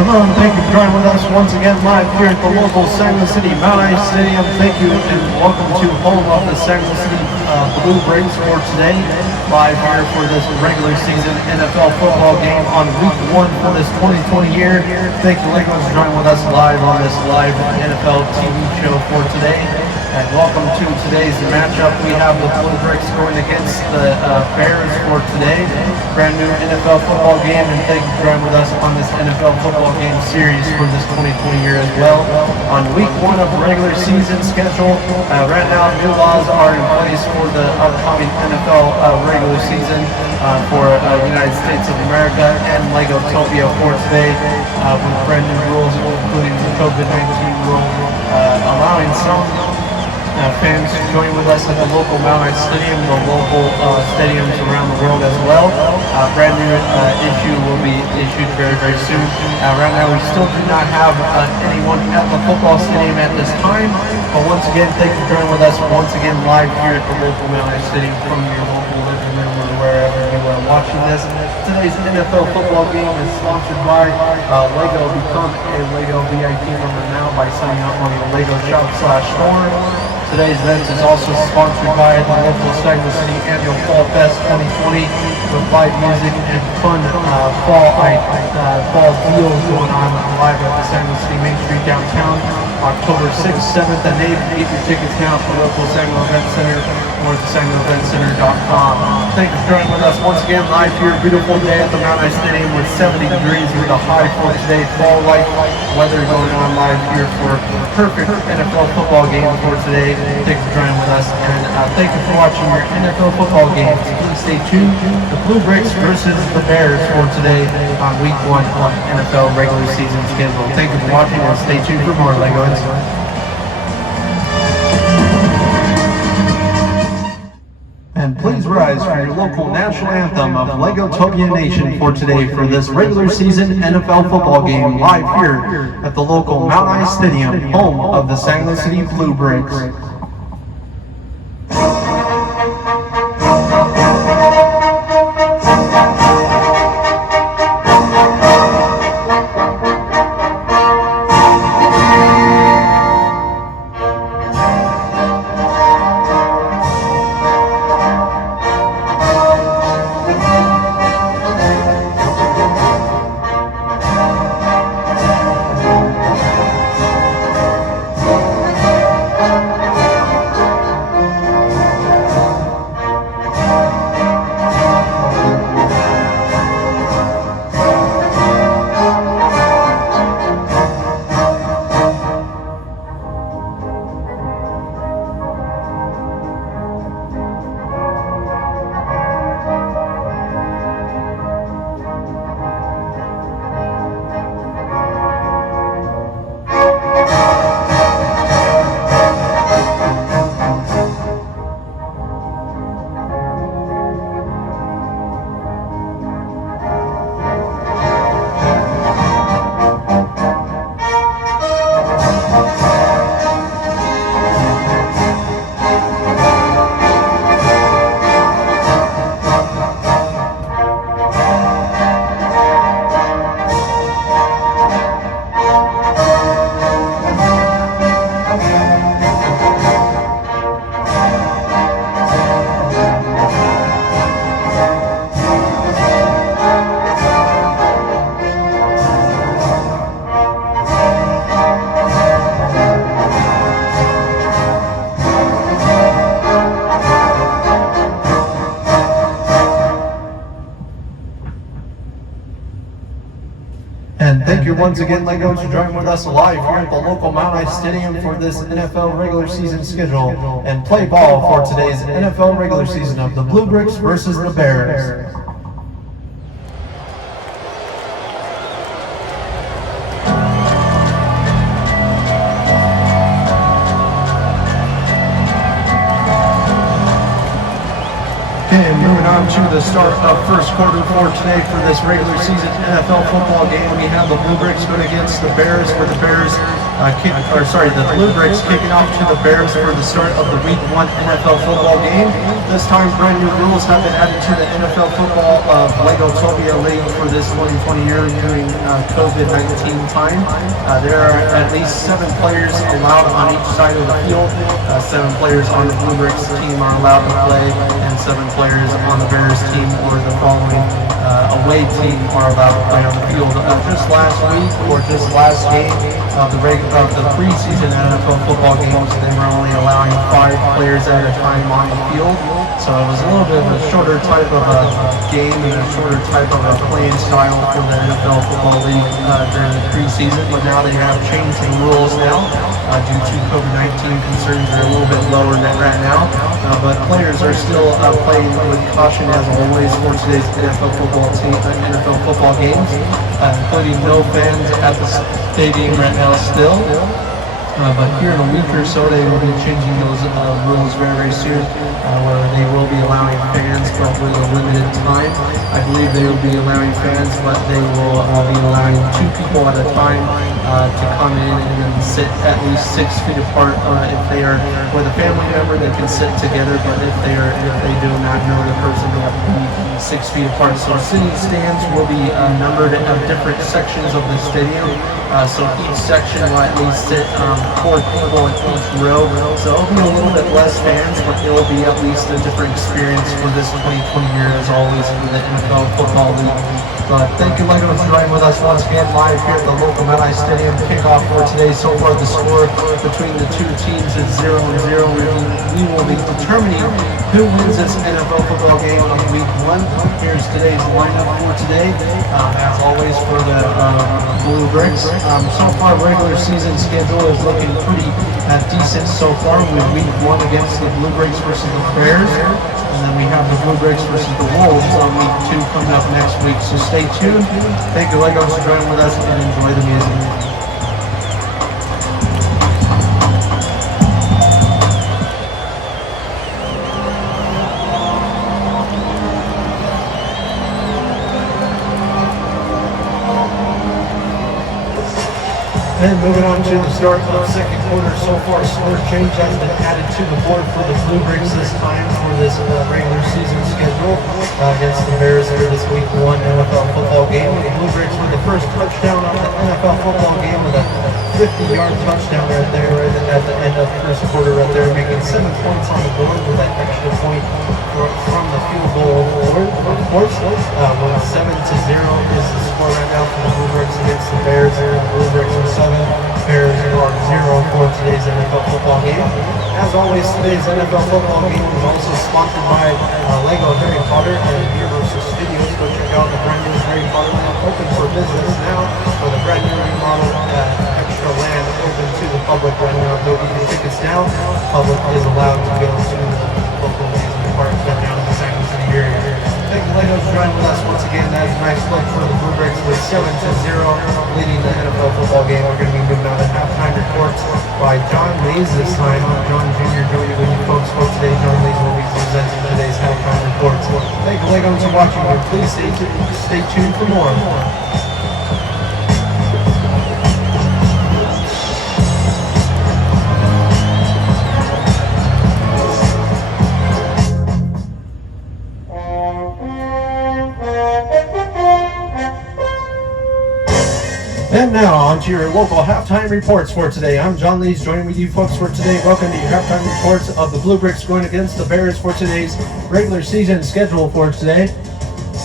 Hello and thank you for joining with us once again live here at the local Saginaw City Mount Ice Stadium. Thank you and welcome to home of the Saginaw City Bluebricks for today. Live here for this regular season NFL football game on week 1 for this 2020 year. Thank you Legos for joining with us live on this live NFL TV show for today. And welcome to today's matchup. We have the Bluebricks going against the Bears for today. Brand new NFL football game, and thank you for joining with us on this NFL football game series for this 2020 year as well. On week 1 of regular season schedule, right now new laws are in place for the upcoming NFL regular season for United States of America and Legotopia for today with brand new rules, including the COVID-19 rule, allowing some fans join with us at the local Mount Ice Stadium, the local stadiums around the world as well. Brand new issue will be issued very, very soon. Right now we still do not have anyone at the football stadium at this time, but once again, thank you for joining with us once again live here at the local Mount Ice Stadium from your local living room or wherever you are watching this. Today's NFL football game is sponsored by Lego. Become a Lego VIP member now by signing up on the Lego Shop/store. Today's event is also sponsored by the local Saginaw City Annual Fall Fest 2020 with live music and fun fall deals going on live at the Saginaw City Main Street downtown. October 6th, 7th, and 8th. Get your tickets now at the local Saginaw Event Center or at SaginawEventCenter.com. Thank you for joining with us once again live here. Beautiful day at the Mount Ice Stadium with 70 degrees with a high for today. Fall-like weather going on live here for perfect NFL football game for today. Thank you for joining with us, and thank you for watching your NFL football games. Please stay tuned. The Bluebricks versus the Bears for today on week 1 on NFL regular season schedule. Thank you for watching, and stay tuned for more Lego Insight. And please rise for your local national anthem of Legotopia Nation for today for this regular season NFL football game live here at the local Mount Ice Stadium, home of the Saginaw City Bluebricks. And thank you once again, Legos, for joining with us live here at the local Mount Ice Stadium for this NFL regular season schedule and play ball for today's NFL regular season of the Bluebricks versus the Bears. And moving on to the start of first quarter for today for this regular season NFL football game. We have the Bluebricks going against the Bears, where the Bears the Bluebricks kicking off to the Bears for the start of the Week 1 NFL football game. This time, brand new rules have been added to the NFL football of Legotopia League for this 2020 year during COVID-19 time. There are at least 7 players allowed on each side of the field. 7 players on the Bluebricks team are allowed to play, and 7 players on the Bears team or the following away team are allowed to play on the field. Just last week, or just last game of the preseason NFL football games, they were only allowing 5 players at a time on the field. So it was a little bit of a shorter type of a game and a shorter type of a playing style for the NFL Football League during the preseason. But now they have changed the rules now due to COVID-19 concerns. They're a little bit lower than right now. But players are still playing with caution as always for today's NFL football games, including no fans at the stadium right now still. But here in a week or so, they will be changing those rules very, very soon, where they will be allowing fans, but with a limited time. I believe they will be allowing fans, but they will be allowing 2 people at a time to come in and then sit at least 6 feet apart. If they are with a family member, they can sit together, but if they do not know the person, they have to be 6 feet apart. So sitting stands will be numbered at different sections of the stadium. So each section will at least sit 4 people in each row. So it'll be a little bit less fans, but it'll be at least a different experience for this 2020 year, as always, for the NFL Football League. But thank you, Lego, for joining with us once again live here at the local MetLife Stadium. Kickoff for today. So far, the score between the 2 teams is 0-0. We will be determining who wins this NFL football game of Week 1. Here's today's lineup for today. As always, for the Bluebricks. So far, regular season schedule is looking pretty decent so far, with Week 1 against the Bluebricks versus the Bears. And then we have the Bluebricks versus the Wolves on Week 2 coming up next week. So stay tuned. Thank you, Legos, for joining with us, and enjoy the music. And moving on to the start of second quarter, so far score change has been added to the board for the Bluebricks this time for this regular season schedule against the Bears for this Week 1 NFL football game. The Bluebricks with the first touchdown on the NFL football game with a 50-yard touchdown right there at the end of the first quarter right there, making 7 points on the board with that extra point from the field goal board, of course. With 7-0 is the score right now for the Bluebricks against the Bears. The Bluebricks are 7, Bears are 0 for today's NFL football game. As always, today's NFL football game is also sponsored by Lego Harry Potter and Universal Studios. Go check out the brand new Harry Potter land open for business now, with a brand new remodel extra land open to the public right now. Go get your tickets now. Public is allowed to go to the local amusement park down in the Second City area. Thank you, Legos, for joining with us once again. That is a nice look for the Bluebricks with 7-0 leading the NFL football game. We're going to be moving on to halftime reports by John Lees this time. I'm John Jr. joining with you folks for today. John Lees will be presenting today's halftime reports. Thank you, Legos, for watching, and please stay tuned for more. And now on to your local halftime reports for today. I'm John Lees joining with you folks for today. Welcome to your halftime reports of the Bluebricks going against the Bears for today's regular season schedule for today.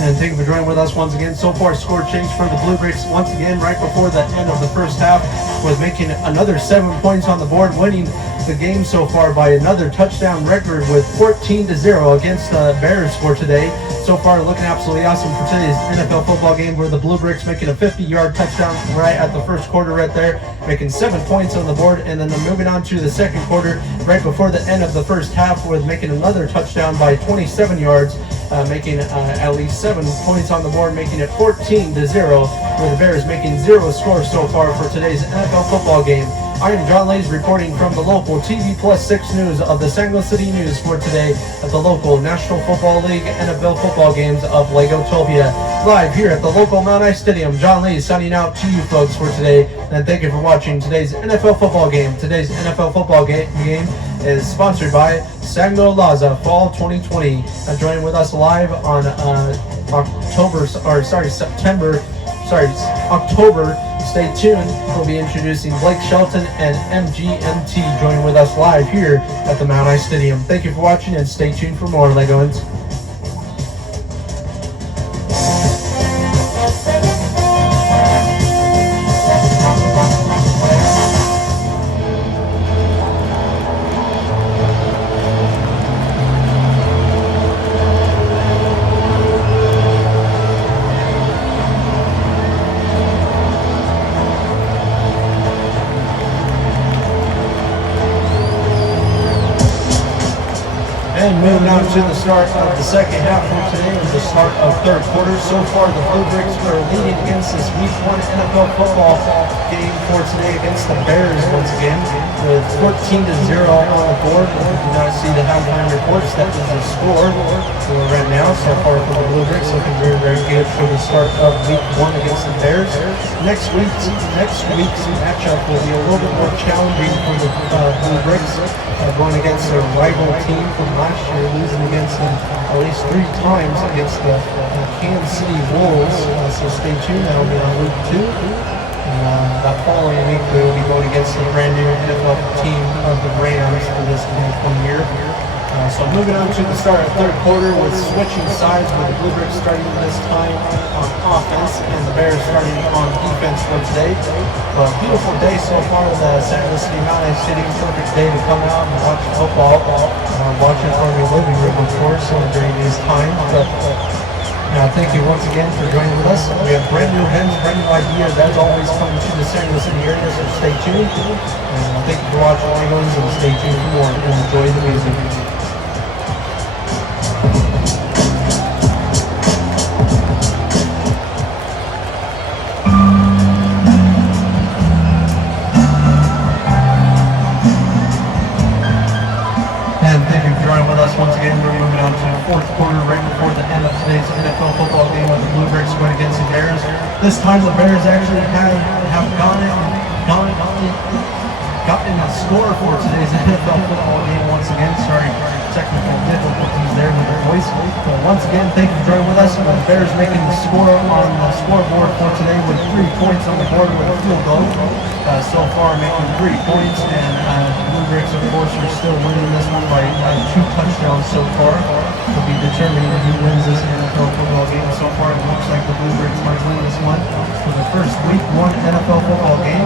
And thank you for joining with us once again. So far, score change for the Bluebricks once again right before the end of the first half, was making another 7 points on the board, winning the game so far by another touchdown record with 14-0 against the Bears for today. So far, looking absolutely awesome for today's NFL football game, where the Bluebricks making a 50-yard touchdown right at the first quarter right there, making 7 points on the board, and then moving on to the second quarter right before the end of the first half, with making another touchdown by 27 yards, making at least 7 points on the board, making it 14-0, with the Bears making 0 scores so far for today's NFL football game. I am John Lays reporting from the local TV Plus 6 News of the San Luis City News for today at the local National Football League NFL football games of Legotopia. Live here at the local Mount Ice Stadium, John Lays signing out to you folks for today, and thank you for watching today's NFL football game. Today's NFL football game is sponsored by Sango Laza Fall 2020. Joining with us live on October. Stay tuned. We'll be introducing Blake Shelton and MGMT joining with us live here at the Mount Ice Stadium. Thank you for watching and stay tuned for more, Legoans. And moving on to the start of the second half for today is the start of third quarter. So far, the Bluebricks are leading against this Week 1 NFL football game for today against the Bears once again with 14-0 on the board. We do not see the halftime reports. That is the score right now. So far for the Bluebricks, looking very, very good for the start of Week 1 against the Bears. Next week's matchup will be a little bit more challenging for the Bluebricks, going against their rival team from last year, losing against them at least 3 times against the Kansas City Wolves. So stay tuned. That will be on Week 2. That following week, they will be going against the brand new NFL team of the Rams for this 2020 year. So moving on to the start of third quarter with switching sides with the Bluebricks starting this time on offense and the Bears starting on defense for today. But beautiful day so far in the San Luis City Mount Ice Stadium. Perfect day to come out and watch football. Watch it from your living room, of course, during these times. But thank you once again for joining with us. We have brand new events, brand new ideas, as always, coming to the San Luis City area, so stay tuned. And thank you for watching Legos, and stay tuned for more and enjoy the music. Once again, we're moving on to the fourth quarter right before the end of today's NFL football game with the Bluebricks going against the Bears. This time the Bears actually have gotten a score for today's NFL football game once again. Sorry, technical difficulties there with their voice. But once again, thank you for joining with us. The Bears making the score on the scoreboard for today with 3 points on the board with a field goal. So far making 3 points, and the Bluebricks, of course, are still winning this one by 2 touchdowns so far. It'll be determining who wins this NFL football game. So far, it looks like the Bluebricks might win this one for the first Week 1 NFL football game.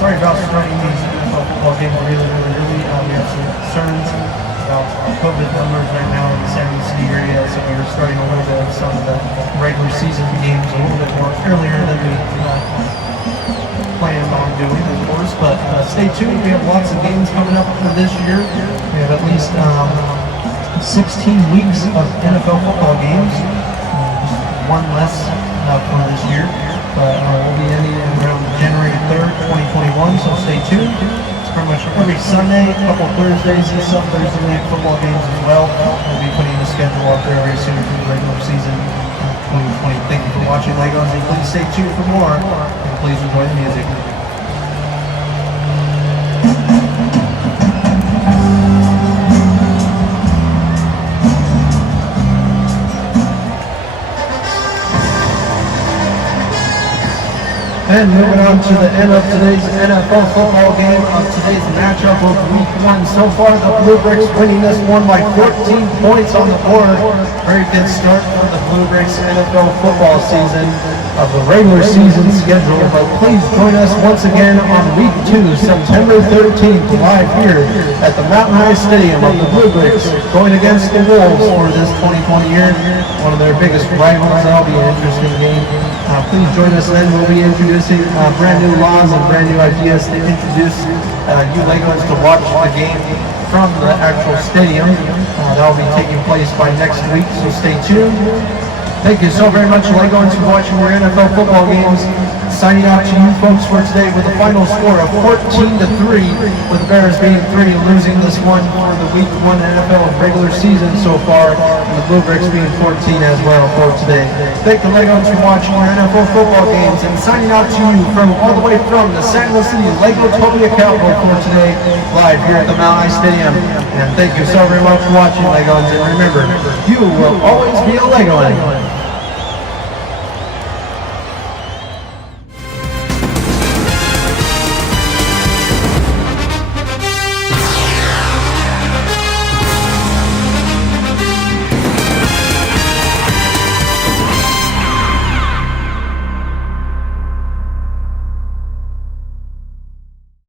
Sorry about starting these NFL football games really early. We have some concerns about COVID numbers right now in the San Luis City area, so we are starting a little bit of some of the regular season games a little bit more earlier than we planned on doing, of course. But stay tuned. We have lots of games coming up for this year. We have at least 16 weeks of NFL football games, one less for this year. But we'll be ending around January 3rd, 2021, so stay tuned. It's pretty much every Sunday, a couple Thursdays, and some Thursday night football games as well. We'll be putting the schedule up there very soon for the regular season 2020. Thank you for watching, Legos, and please stay tuned for more, and please enjoy the music. And moving on to the end of today's NFL football game of today's matchup of Week 1. So far, the Bluebricks winning this one by 14 points on the board. Very good start for the Bluebricks NFL football season of the regular season schedule. But please join us once again on Week 2, September 13th, live here at the Mountain Ice Stadium of the Bluebricks, going against the Wolves for this 2020 year. One of their biggest rivals. That'll be an interesting game. Please join us then. We'll be introducing brand new laws and brand new ideas to introduce you Legos to watch the game from the actual stadium. That will be taking place by next week, so stay tuned. Thank you so very much, Legos, for watching your NFL football games. Signing out to you folks for today with a final score of 14-3, with the Bears being 3 and losing this one for the Week 1 NFL regular season so far, and the Bluebricks being 14 as well for today. Thank the Legos for watching your NFL football games, and signing out to you from all the way from the San Luis City Legotopia capital for today, live here at the Mount Ice Stadium. And thank you so very much for watching, Legos, and remember, you will always be a Legoland.